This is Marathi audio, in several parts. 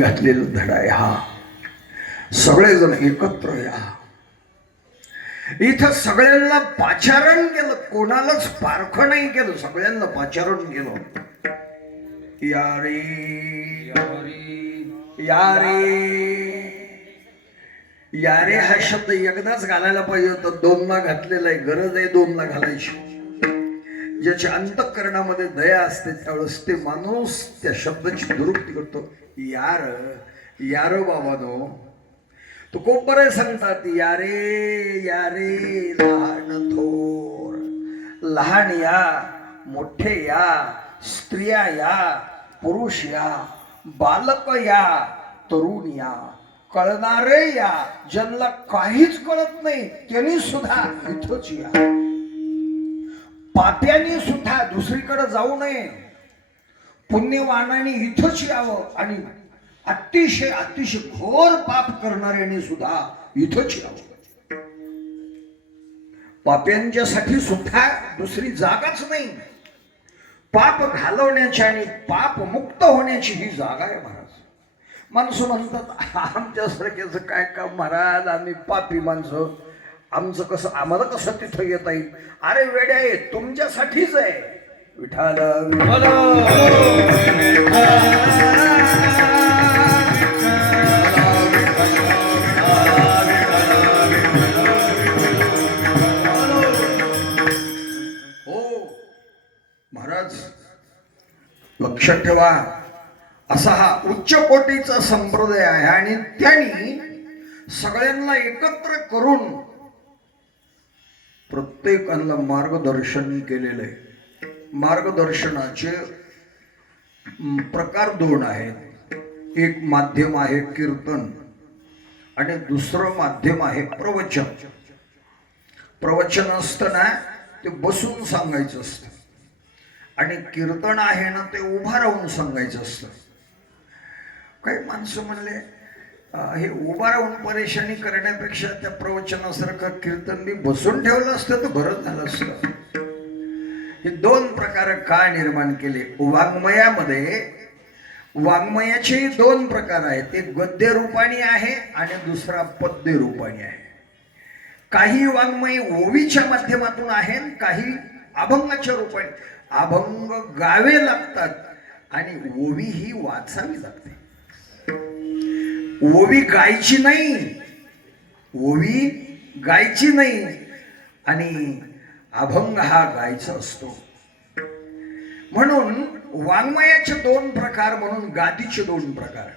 घातलेला धडा आहे हा. सगळेजण एकत्र या. इथं सगळ्यांना पाचारण केलं, कोणालाच पारखं नाही केलं, सगळ्यांना पाचारण केलं. या रे या रे या रे हा शब्द एकदाच घालायला पाहिजे होता, दोनला घातलेला आहे. गरज आहे दोनला घालायची. ज्याच्या अंतःकरणामध्ये दया असते त्यावेळेस ते माणूस त्या शब्दाची दुरुक्ती करतो. यार यार बाबानो, तो खूप बरे सांगतात या रे लहान थोर, लहान या मोठे या, स्त्रिया या पुरुष या, बालक या तरुण या, कळणारे या, ज्यांना काहीच कळत नाही त्यांनी सुद्धा इथंच या. पाप्यांनी सुद्धा दुसरीकडे जाऊ नये, पुण्यवानांनी इथंच यावं, आणि अतिशय अतिशय घोर पाप करणाऱ्यांनी सुद्धा इथंच यावं. पाप्यांच्यासाठी सुद्धा दुसरी जागाच नाही. पाप घालवण्याची आणि पाप मुक्त होण्याची ही जागा आहे महाराज. माणसं म्हणतात आमच्यासारख्याचं काय काम महाराज, आम्ही पापी माणसं, आमचं कसं, आम्हाला कसं तिथं येता येईल. अरे वेड्या आहे, तुमच्यासाठीच आहे. विठाल विठाल महाराज. लक्षात ठेवा, असा हा उच्च कोटीचा संप्रदाय आहे आणि त्यांनी सगळ्यांना एकत्र करून प्रत्येकाला मार्गदर्शन केलेलं आहे. मार्गदर्शनाचे प्रकार दोन आहेत. एक माध्यम आहे कीर्तन आणि दुसरं माध्यम आहे प्रवचन. प्रवचन असतं ना ते बसून सांगायचं असतं, आणि कीर्तन आहे ना ते उभा राहून सांगायचं असतं. काही माणसं म्हणले हे उभा राहून परेशानी करण्यापेक्षा त्या प्रवचनासारखं कीर्तन मी बसून ठेवलं असतं तर बरं झालं असतं. हे दोन प्रकार का निर्माण केले? वाङ्मयाचे दोन प्रकार आहेत. एक गद्य रूपाने आहे आणि दुसरा पद्य रूपाने आहे. काही वाङ्मय ओवीच्या माध्यमातून आहे, काही अभंगाच्या रूपाने. अभंग गावे लागतात आणि ओवी ही वाचावी लागते. ओवी गायची नाही, ओवी गायची नाही, आणि अभंग हा गायचा असतो. म्हणून वाङ्मयाचे दोन प्रकार, म्हणून गादीचे दोन प्रकार.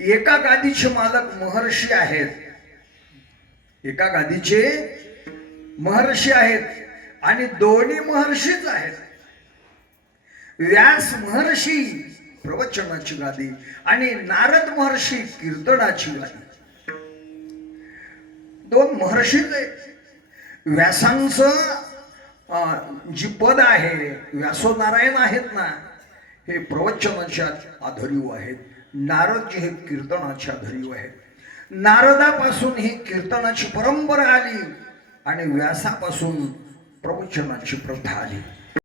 एका गादीचे मालक महर्षी आहेत, एका गादीचे महर्षी आहेत, आणि दोन्ही महर्षीच आहेत. व्यास महर्षी प्रवचनाची गादी आणि नारद महर्षी कीर्तनाची गादी. दोन महर्षीच आहेत. व्यासांचं जी पद आहे, व्यासो नारायण आहेत ना, हे प्रवचनाच्या आधारीव आहेत. नारद जे हे कीर्तनाच्या आधारीव आहेत. नारदापासून ही कीर्तनाची परंपरा आली आणि व्यासापासून प्रवचनाची प्रथा आली.